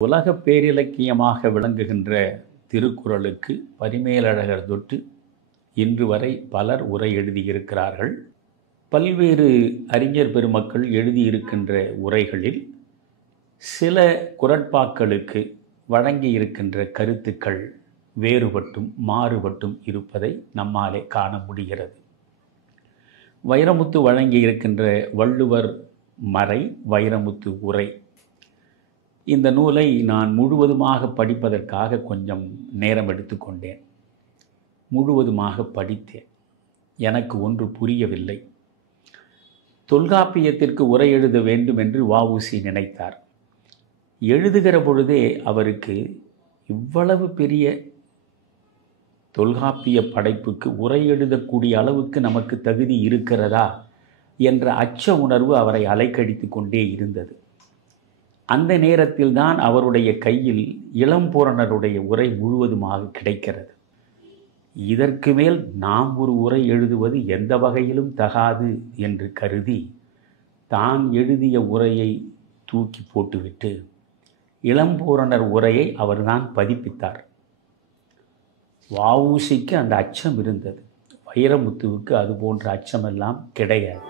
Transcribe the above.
உலக பேரிலக்கியமாக விளங்குகின்ற திருக்குறளுக்கு பரிமேலழகர் தொட்டு இன்று வரை பலர் உரை எழுதியிருக்கிறார்கள். பல்வேறு அறிஞர் பெருமக்கள் எழுதியிருக்கின்ற உரைகளில் சில குறட்பாக்களுக்கு வழங்கியிருக்கின்ற கருத்துக்கள் வேறுபட்டும் மாறுபட்டும் இருப்பதை நம்மாலே காண முடிகிறது. வைரமுத்து வழங்கியிருக்கின்ற வள்ளுவர் மறை வைரமுத்து உரை, இந்த நூலை நான் முழுவதுமாக படிப்பதற்காக கொஞ்சம் நேரம் எடுத்துக்கொண்டேன். முழுவதுமாக படித்தேன். எனக்கு ஒன்று புரியவில்லை. தொல்காப்பியத்திற்கு உரை எழுத வேண்டும் என்று வ.உ.சி. நினைத்தார். எழுதுகிற பொழுதே அவருக்கு இவ்வளவு பெரிய தொல்காப்பிய படைப்புக்கு உரை எழுதக்கூடிய அளவுக்கு நமக்கு தகுதி இருக்கிறதா என்ற அச்ச உணர்வு அவரை அலைக்கழித்து கொண்டே இருந்தது. அந்த நேரத்தில் தான் அவருடைய கையில் இளம்பூரணருடைய உரை முழுவதுமாக கிடைக்கிறது. இதற்கு மேல் நாம் ஒரு உரை எழுதுவது எந்த வகையிலும் தகாது என்று கருதி தான் எழுதிய உரையை தூக்கி போட்டுவிட்டு இளம்பூரணர் உரையை அவர்தான் பதிப்பித்தார். வ.உ.சி.க்கு அந்த அச்சம் இருந்தது. வைரமுத்துவுக்கு அது போன்ற அச்சமெல்லாம் கிடையாது.